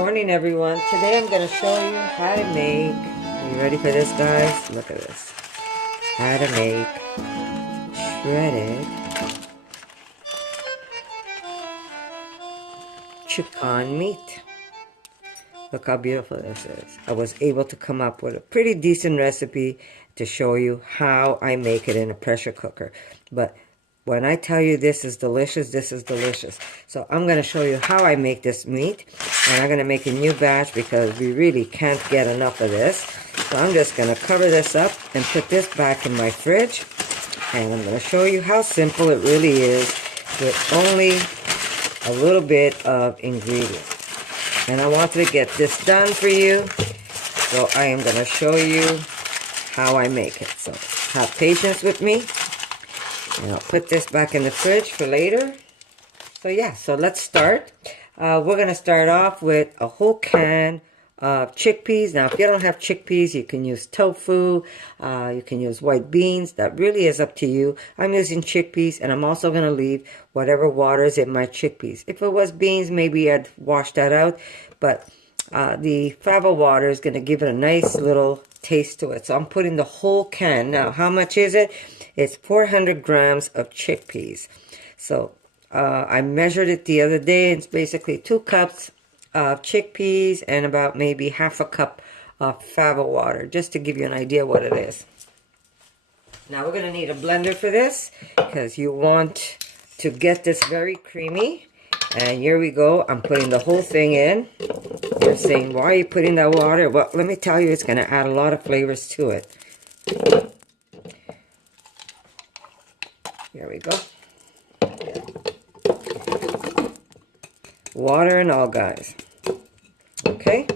morning, everyone. Today I'm going to show you how to make, are you ready for this, guys? Look at this. How to make shredded chicken meat. Look how beautiful this is. I was able to come up with a pretty decent recipe to show you how I make it in a pressure cooker. But when I tell you this is delicious, this is delicious. So I'm going to show you how I make this meat. And I'm going to make a new batch because we really can't get enough of this. So I'm just going to cover this up and put this back in my fridge. And I'm going to show you how simple it really is with only a little bit of ingredients. And I wanted to get this done for you. So I am going to show you how I make it. So have patience with me. And I'll put this back in the fridge for later. So yeah, so let's start. We're going to start off with a whole can of chickpeas. Now, if you don't have chickpeas, you can use tofu. You can use white beans. That really is up to you. I'm using chickpeas, and I'm also going to leave whatever water is in my chickpeas. If it was beans, maybe I'd wash that out. But the fava water is going to give it a nice little taste to it. So I'm putting the whole can. Now, how much is it? It's 400 grams of chickpeas. So I measured it the other day. It's basically 2 cups of chickpeas and about maybe half a cup of fava water, just to give you an idea what it is. Now we're going to need a blender for this because you want to get this very creamy. And here we go. I'm putting the whole thing in. You're saying, why are you putting that water? Well, let me tell you, it's going to add a lot of flavors to it. Here we go. Water and all, guys. Okay.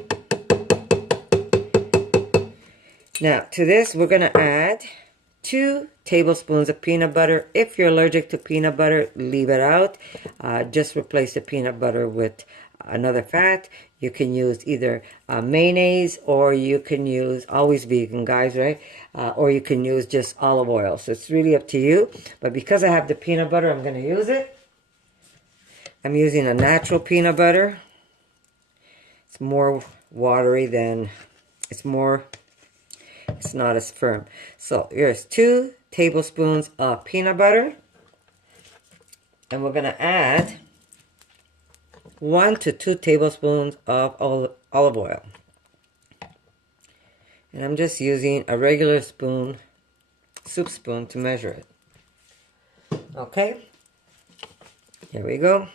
Now, to this, we're going to add 2 tablespoons of peanut butter. If you're allergic to peanut butter, leave it out. Just replace the peanut butter with another fat. You can use either mayonnaise, or you can use, always vegan, guys, right? Or you can use just olive oil. So it's really up to you. But because I have the peanut butter, I'm going to use it. I'm using a natural peanut butter. It's more watery than, it's not as firm. So here's 2 tablespoons of peanut butter. And we're going to add 1 to 2 tablespoons of olive oil. And I'm just using a regular spoon, soup spoon, to measure it. Okay. Here we go.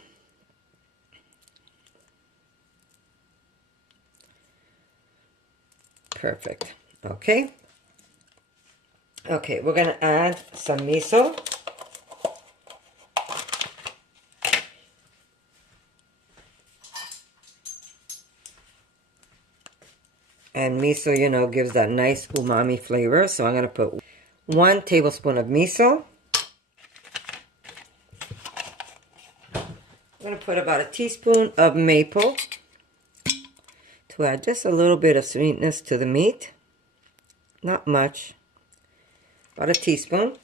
Perfect. Okay. Okay, we're going to add some miso. And miso, you know, gives that nice umami flavor. So I'm going to put 1 tablespoon of miso. I'm going to put about a teaspoon of maple to add just a little bit of sweetness to the meat. Not much. About a teaspoon.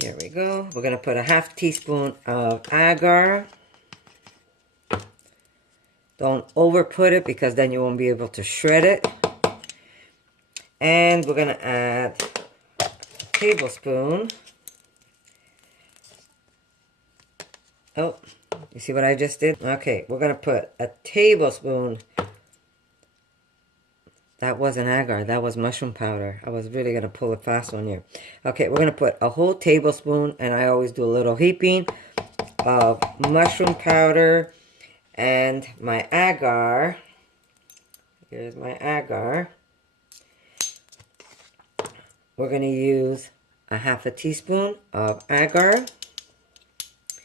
Here we go. We're going to put a half teaspoon of agar. Don't over put it because then you won't be able to shred it. And we're going to add a tablespoon. Oh, you see what I just did? Okay, we're going to put a tablespoon. That wasn't agar, that was mushroom powder. I was really going to pull it fast on you. Okay, we're going to put a whole tablespoon, and I always do a little heaping of mushroom powder and my agar. Here's my agar. We're going to use a half a teaspoon of agar.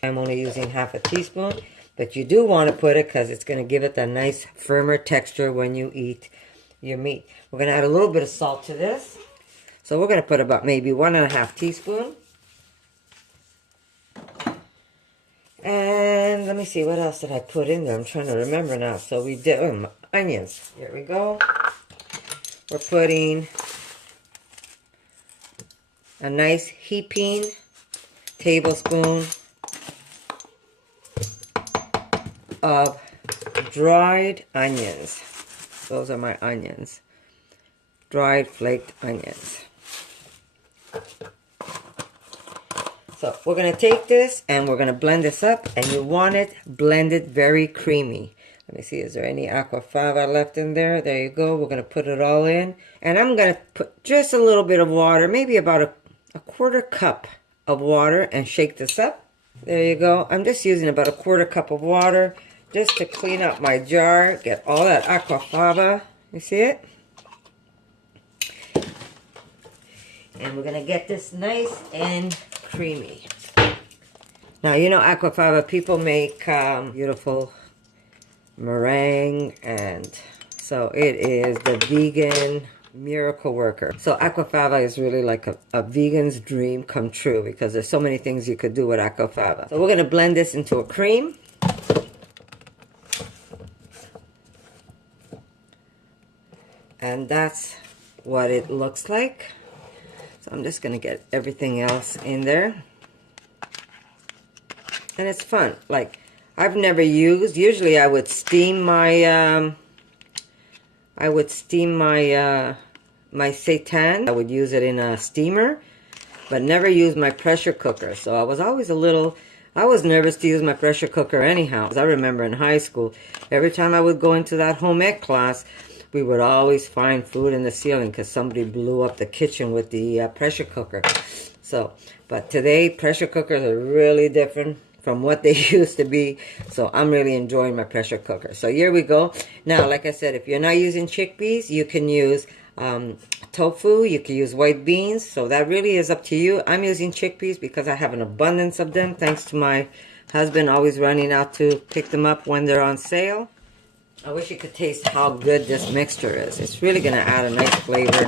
I'm only using half a teaspoon, but you do want to put it because it's going to give it that nice firmer texture when you eat your meat. We're going to add a little bit of salt to this. So we're going to put about maybe 1.5 teaspoons. And let me see, what else did I put in there? I'm trying to remember now. So we did onions. Here we go. We're putting a nice heaping tablespoon of dried onions. Those are my onions. Dried flaked onions. So we're going to take this and we're going to blend this up, and you want it blended very creamy. Let me see, is there any aquafaba left in there? There you go. We're going to put it all in. And I'm going to put just a little bit of water, maybe about a quarter cup of water, and shake this up. There you go. I'm just using about a quarter cup of water just to clean up my jar, get all that aquafaba. You see it? And we're going to get this nice and creamy. Now, you know, aquafaba, people make beautiful meringue, and so it is the vegan miracle worker. So aquafaba is really like a vegan's dream come true, because there's so many things you could do with aquafaba. So we're going to blend this into a cream. And that's what it looks like. So I'm just going to get everything else in there. And it's fun. Like, I've never used, usually I would steam my, my seitan. I would use it in a steamer, but never use my pressure cooker. So I was always I was nervous to use my pressure cooker anyhow. I remember in high school, every time I would go into that home ec class, we would always find food in the ceiling because somebody blew up the kitchen with the pressure cooker. So, but today, pressure cookers are really different from what they used to be. So I'm really enjoying my pressure cooker. So here we go. Now, like I said, if you're not using chickpeas, you can use tofu. You can use white beans. So that really is up to you. I'm using chickpeas because I have an abundance of them, thanks to my husband always running out to pick them up when they're on sale. I wish you could taste how good this mixture is. It's really going to add a nice flavor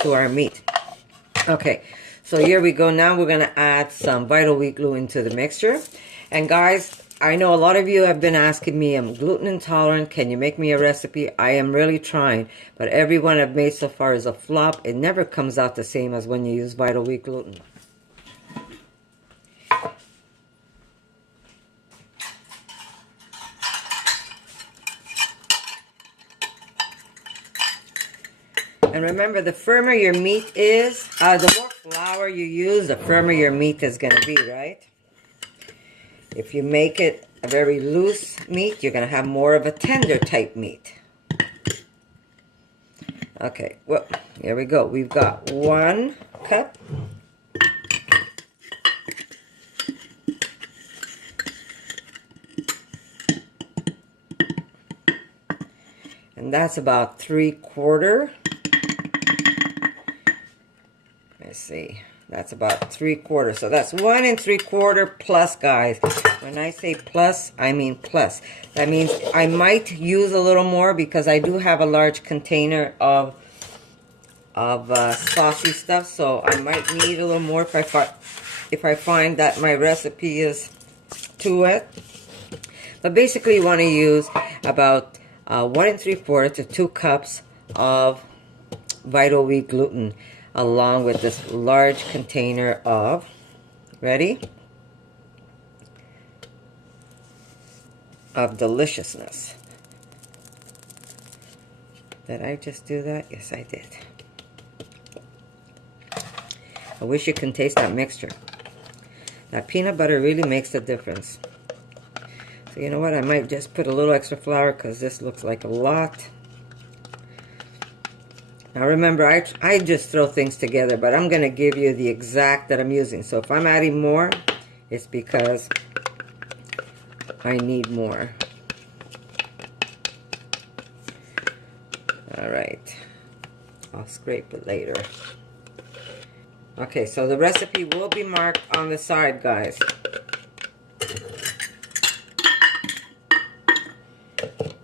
to our meat. Okay, so here we go. Now we're going to add some Vital Wheat glue into the mixture. And guys, I know a lot of you have been asking me, I'm gluten intolerant, can you make me a recipe? I am really trying, but every one I've made so far is a flop. It never comes out the same as when you use Vital Wheat gluten. And remember, the firmer your meat is, the more flour you use, the firmer your meat is going to be, right? If you make it a very loose meat, you're going to have more of a tender type meat. Okay, well, here we go. We've got 1 cup. And that's about 3/4. Let's see, that's about 3/4. So that's 1 3/4 plus, guys. When I say plus, I mean plus. That means I might use a little more because I do have a large container of saucy stuff. So I might need a little more if I find that my recipe is too wet. But basically, you want to use about 1 3/4 to 2 cups of Vital Wheat gluten, along with this large container of, ready? Of deliciousness. Did I just do that? Yes, I did. I wish you can taste that mixture. That peanut butter really makes a difference. So you know what? I might just put a little extra flour because this looks like a lot. Now remember, I just throw things together, but I'm going to give you the exact that I'm using. So if I'm adding more, it's because I need more. Alright. I'll scrape it later. Okay, so the recipe will be marked on the side, guys.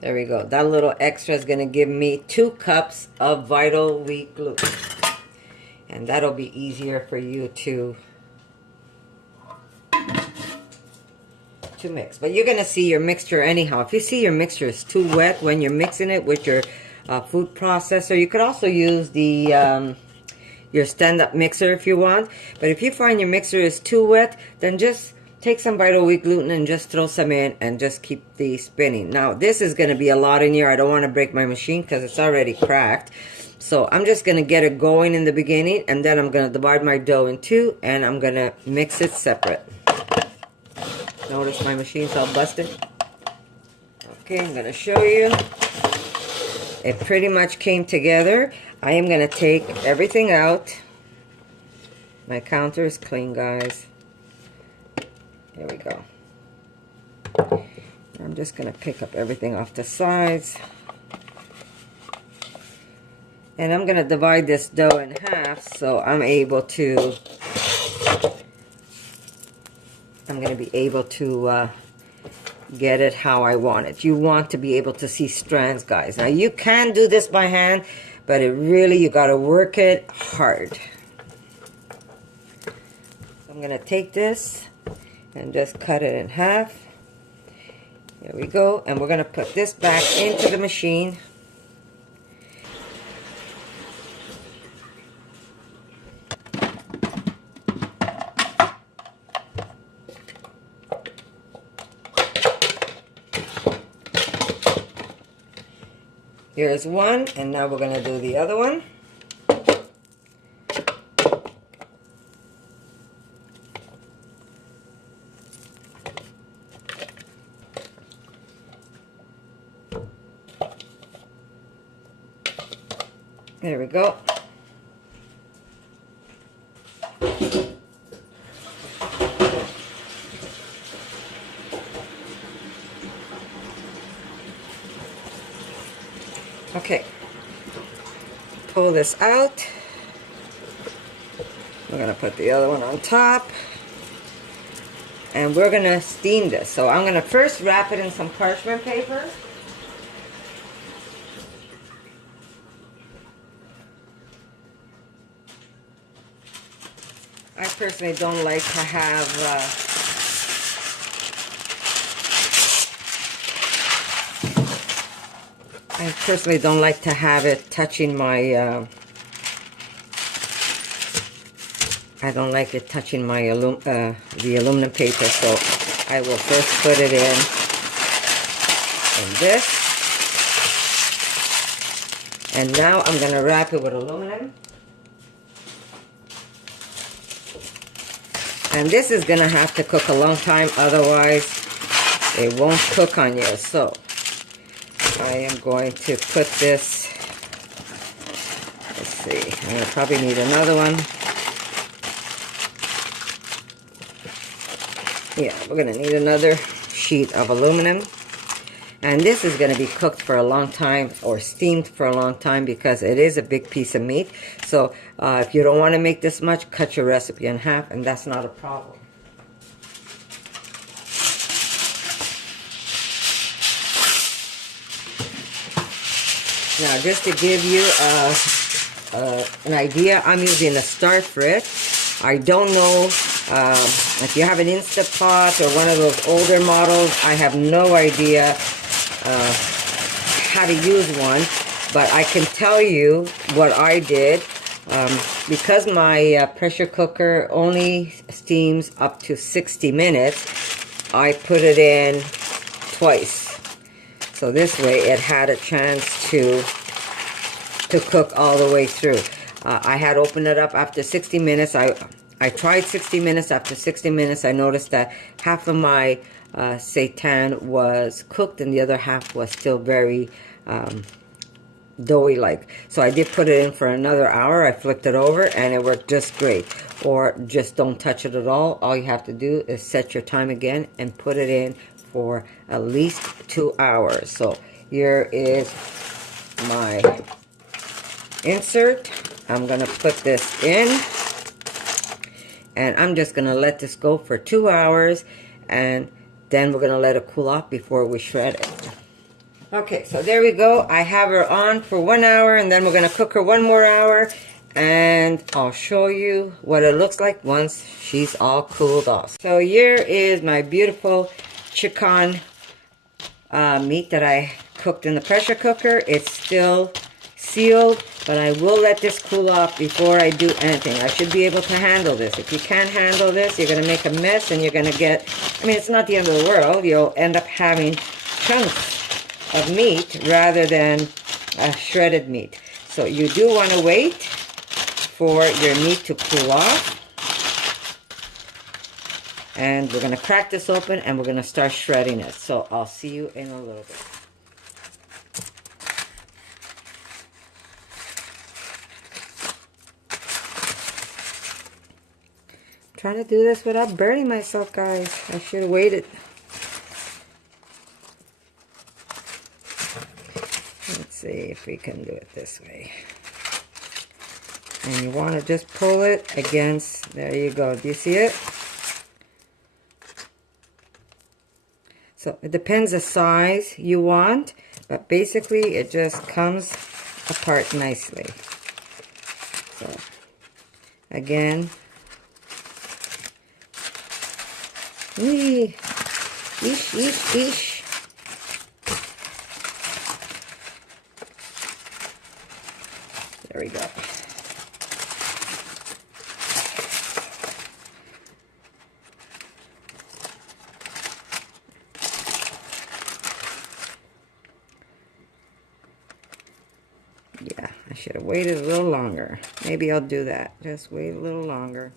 There we go. That little extra is going to give me 2 cups of Vital Wheat gluten. And that'll be easier for you to mix. But you're going to see your mixture anyhow. If you see your mixture is too wet when you're mixing it with your food processor, you could also use the your stand-up mixer if you want. But if you find your mixer is too wet, then just take some vital wheat gluten and just throw some in and just keep the spinning. Now this is going to be a lot in here. I don't want to break my machine because it's already cracked. So I'm just going to get it going in the beginning, and then I'm going to divide my dough in two and I'm going to mix it separate. Notice my machine's all busted. Okay, I'm going to show you. It pretty much came together. I am going to take everything out. My counter is clean, guys. There we go. I'm just going to pick up everything off the sides. And I'm going to divide this dough in half so I'm going to be able to get it how I want it. You want to be able to see strands, guys. Now you can do this by hand, but you got to work it hard. So I'm going to take this and just cut it in half. There we go. And we're going to put this back into the machine. Here's one, and now we're going to do the other one. There we go. Okay, pull this out. We're going to put the other one on top. And we're going to steam this. So I'm going to first wrap it in some parchment paper. I personally don't like to have it touching my I don't like it touching my the aluminum paper, so I will first put it in this, and now I'm going to wrap it with aluminum. And this is going to have to cook a long time, otherwise it won't cook on you. So I am going to put this, let's see, I'm going to probably need another one. Yeah, we're going to need another sheet of aluminum. And this is going to be cooked for a long time, or steamed for a long time, because it is a big piece of meat. So if you don't want to make this much, cut your recipe in half, and that's not a problem. Now, just to give you an idea, I'm using a start for it. I don't know if you have an Instapot or one of those older models. I have no idea how to use one, but I can tell you what I did. Because my pressure cooker only steams up to 60 minutes, I put it in twice. So this way it had a chance to cook all the way through. I had opened it up after 60 minutes. I tried 60 minutes. After 60 minutes, I noticed that half of my seitan was cooked and the other half was still very doughy-like. So I did put it in for another hour. I flipped it over and it worked just great. Or just don't touch it at all. All you have to do is set your time again and put it in for at least 2 hours. So here is my insert. I'm going to put this in. And I'm just going to let this go for 2 hours, and then we're going to let it cool off before we shred it. Okay, so there we go. I have her on for 1 hour, and then we're going to cook her 1 more hour, and I'll show you what it looks like once she's all cooled off. So here is my beautiful chicken meat that I cooked in the pressure cooker. It's still sealed. But I will let this cool off before I do anything. I should be able to handle this. If you can't handle this, you're going to make a mess and you're going to get, I mean, it's not the end of the world. You'll end up having chunks of meat rather than shredded meat. So you do want to wait for your meat to cool off. And we're going to crack this open and we're going to start shredding it. So I'll see you in a little bit. Trying to do this without burning myself, guys. I should have waited. Let's see if we can do it this way. And you want to just pull it against, there you go. Do you see it? So it depends the size you want, but basically it just comes apart nicely. So again, eesh, eesh, eesh. There we go. Yeah, I should have waited a little longer. Maybe I'll do that. Just wait a little longer.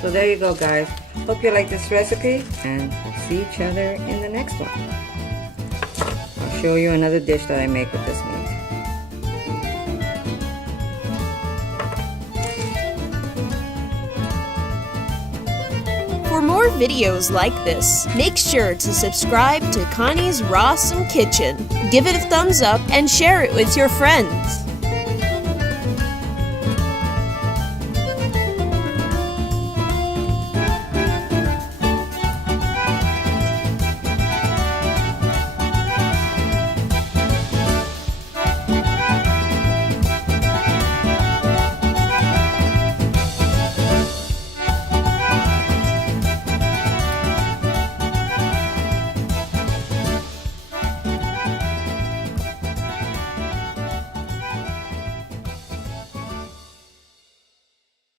So there you go, guys. Hope you like this recipe, and we'll see each other in the next one. I'll show you another dish that I make with this meat. For more videos like this, make sure to subscribe to Connie's Rawsome Kitchen, give it a thumbs up, and share it with your friends.